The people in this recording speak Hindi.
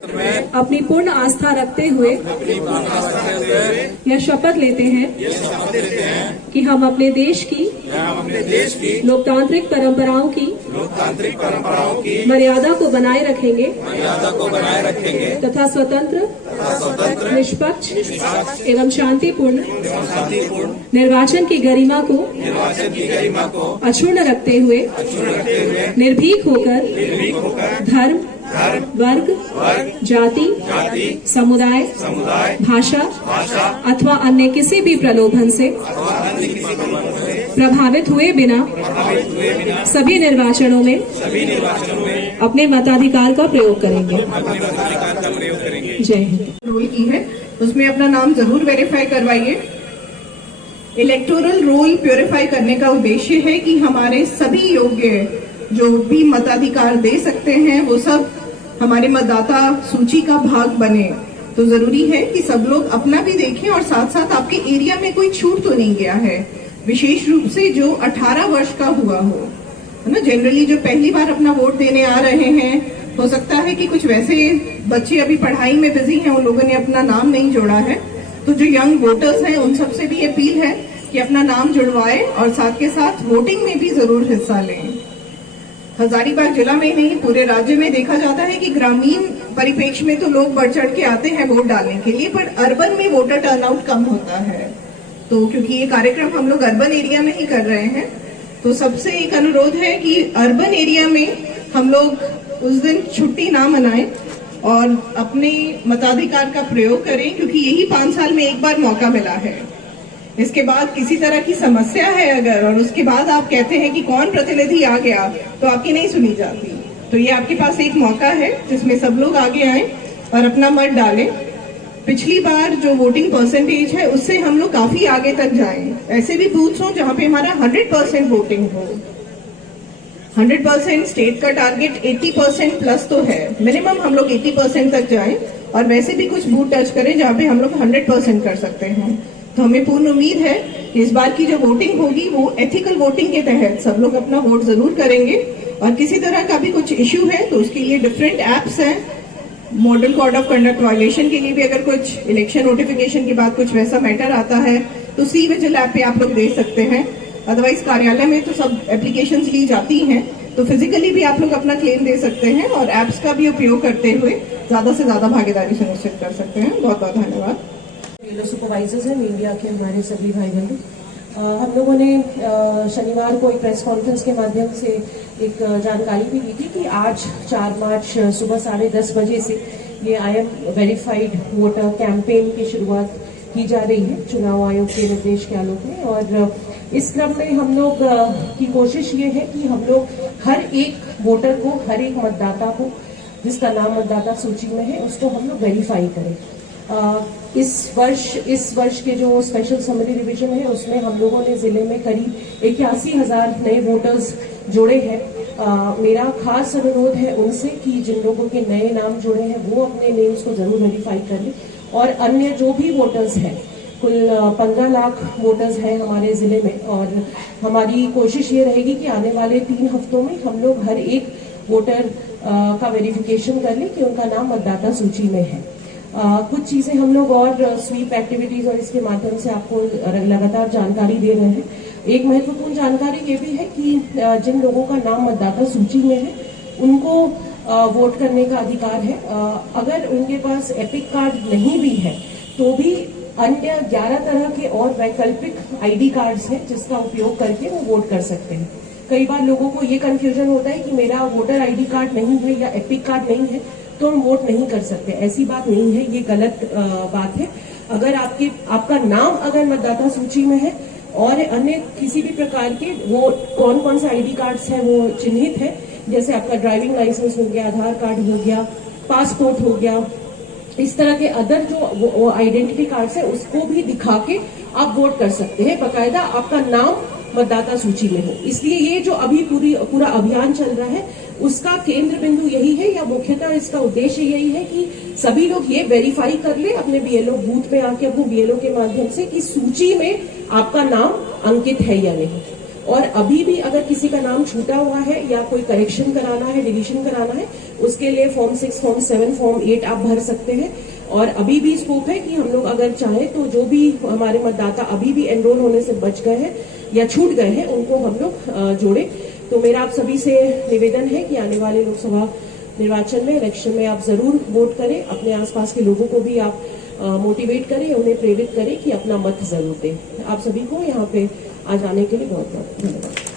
अपनी पूर्ण आस्था रखते हुए यह शपथ लेते हैं कि हम अपने देश की लोकतांत्रिक परंपराओं की मर्यादा को बनाए रखेंगे तथा स्वतंत्र निष्पक्ष एवं शांतिपूर्ण निर्वाचन की गरिमा को अक्षुण्ण रखते हुए निर्भीक होकर धर्म वर्ग जाति समुदाय भाषा अथवा अन्य किसी भी प्रलोभन से प्रभावित हुए बिना सभी निर्वाचनों में अपने मताधिकार का प्रयोग करेंगे। जय हिंद। रोल की है उसमें अपना नाम जरूर वेरीफाई करवाइए। इलेक्टोरल रोल प्योरीफाई करने का उद्देश्य है कि हमारे सभी योग्य जो भी मताधिकार दे सकते हैं वो सब हमारे मतदाता सूची का भाग बने। तो जरूरी है कि सब लोग अपना भी देखें और साथ साथ आपके एरिया में कोई छूट तो नहीं गया है, विशेष रूप से जो 18 वर्ष का हुआ हो, है ना। जनरली जो पहली बार अपना वोट देने आ रहे हैं, हो सकता है कि कुछ वैसे बच्चे अभी पढ़ाई में बिजी हैं, उन लोगों ने अपना नाम नहीं जोड़ा है। तो जो यंग वोटर्स हैं उन सबसे भी अपील है कि अपना नाम जुड़वाएं और साथ के साथ वोटिंग में भी जरूर हिस्सा लें। हजारीबाग जिला में नहीं पूरे राज्य में देखा जाता है कि ग्रामीण परिप्रेक्ष्य में तो लोग बढ़ चढ़ के आते हैं वोट डालने के लिए, पर अर्बन में वोटर टर्नआउट कम होता है। तो क्योंकि ये कार्यक्रम हम लोग अर्बन एरिया में ही कर रहे हैं, तो सबसे एक अनुरोध है कि अर्बन एरिया में हम लोग उस दिन छुट्टी ना मनाएं और अपने मताधिकार का प्रयोग करें, क्योंकि यही 5 साल में एक बार मौका मिला है। इसके बाद किसी तरह की समस्या है अगर, और उसके बाद आप कहते हैं कि कौन प्रतिनिधि आ गया, तो आपकी नहीं सुनी जाती। तो ये आपके पास एक मौका है जिसमें सब लोग आगे आए और अपना मत डालें। पिछली बार जो वोटिंग परसेंटेज है उससे हम लोग काफी आगे तक जाएं। ऐसे भी बूथ्स हो जहां पे हमारा 100% वोटिंग हो। 100% स्टेट का टारगेट 80% प्लस तो है, मिनिमम हम लोग 80% तक जाएं और वैसे भी कुछ बूथ टच करें जहाँ पे हम लोग 100% कर सकते हैं। तो हमें पूर्ण उम्मीद है कि इस बार की जो वोटिंग होगी वो एथिकल वोटिंग के तहत सब लोग अपना वोट जरूर करेंगे। और किसी तरह का भी कुछ इश्यू है तो उसके लिए डिफरेंट एप्स हैं। Model code of conduct violation के लिए भी अगर कुछ इलेक्शन नोटिफिकेशन के बाद कुछ वैसा मैटर आता है तो सी विजिल ऐप पे आप लोग दे सकते हैं। अदरवाइज कार्यालय में तो सब एप्लीकेशंस ली जाती हैं, तो फिजिकली भी आप लोग अपना क्लेम दे सकते हैं और एप्स का भी उपयोग करते हुए ज्यादा से ज्यादा भागीदारी सुनिश्चित कर सकते हैं। बहुत बहुत धन्यवाद। सुपरवाइजर्स हैं मीडिया के हमारे सभी भाई बहन, हम लोगों ने शनिवार को एक प्रेस कॉन्फ्रेंस के माध्यम से एक जानकारी भी दी थी कि आज 4 मार्च सुबह 10:30 बजे से ये I am verified voter campaign की शुरुआत की जा रही है चुनाव आयोग के निर्देश के आलोक में। और इस क्रम में हम लोग की कोशिश ये है कि हम लोग हर एक वोटर को, हर एक मतदाता को जिसका नाम मतदाता सूची में है उसको हम लोग वेरीफाई करें। इस वर्ष के जो स्पेशल समरी रिवीजन है उसमें हम लोगों ने जिले में करीब 81,000 नए वोटर्स जोड़े हैं। मेरा खास अनुरोध है उनसे कि जिन लोगों के नए नाम जुड़े हैं वो अपने नेम्स को जरूर वेरीफाई कर लें। और अन्य जो भी वोटर्स हैं, कुल 15 लाख वोटर्स हैं हमारे जिले में, और हमारी कोशिश ये रहेगी कि आने वाले 3 हफ्तों में हम लोग हर एक वोटर का वेरिफिकेशन कर लें कि उनका नाम मतदाता सूची में है। कुछ चीजें हम लोग और स्वीप एक्टिविटीज और इसके माध्यम से आपको लगातार जानकारी दे रहे हैं। एक महत्वपूर्ण जानकारी ये भी है कि जिन लोगों का नाम मतदाता सूची में है उनको वोट करने का अधिकार है। अगर उनके पास एपिक कार्ड नहीं भी है तो भी अन्य 11 तरह के और वैकल्पिक आईडी कार्ड्स हैं जिसका उपयोग करके वो वोट कर सकते हैं। कई बार लोगों को ये कंफ्यूजन होता है कि मेरा वोटर आईडी कार्ड नहीं है या एपिक कार्ड नहीं है तो हम वोट नहीं कर सकते। ऐसी बात नहीं है, ये गलत बात है। अगर आपका नाम अगर मतदाता सूची में है और अन्य किसी भी प्रकार के वो कौन से आईडी कार्ड्स हैं वो चिन्हित है, जैसे आपका ड्राइविंग लाइसेंस हो गया, आधार कार्ड हो गया, पासपोर्ट हो गया, इस तरह के अदर जो आइडेंटिटी कार्ड्स है उसको भी दिखा के आप वोट कर सकते हैं, बकायदा आपका नाम मतदाता सूची में हो। इसलिए ये जो अभी पूरा अभियान चल रहा है उसका केंद्र बिंदु यही है, या मुख्यतः इसका उद्देश्य यही है कि सभी लोग ये वेरीफाई कर ले अपने बीएलओ बूथ पे आके, अपने बीएलओ के माध्यम से कि सूची में आपका नाम अंकित है या नहीं। और अभी भी अगर किसी का नाम छूटा हुआ है या कोई करेक्शन कराना है, डिलीशन कराना है, उसके लिए फॉर्म 6, फॉर्म 7, फॉर्म 8 आप भर सकते हैं। और अभी भी स्कोप है कि हम लोग अगर चाहें तो जो भी हमारे मतदाता अभी भी एनरोल होने से बच गए हैं या छूट गए हैं, उनको हम लोग जोड़े। तो मेरा आप सभी से निवेदन है कि आने वाले लोकसभा निर्वाचन में, इलेक्शन में आप जरूर वोट करें। अपने आसपास के लोगों को भी आप मोटिवेट करें, उन्हें प्रेरित करें कि अपना मत जरूर दें। आप सभी को यहाँ पे आज आने के लिए बहुत बहुत धन्यवाद।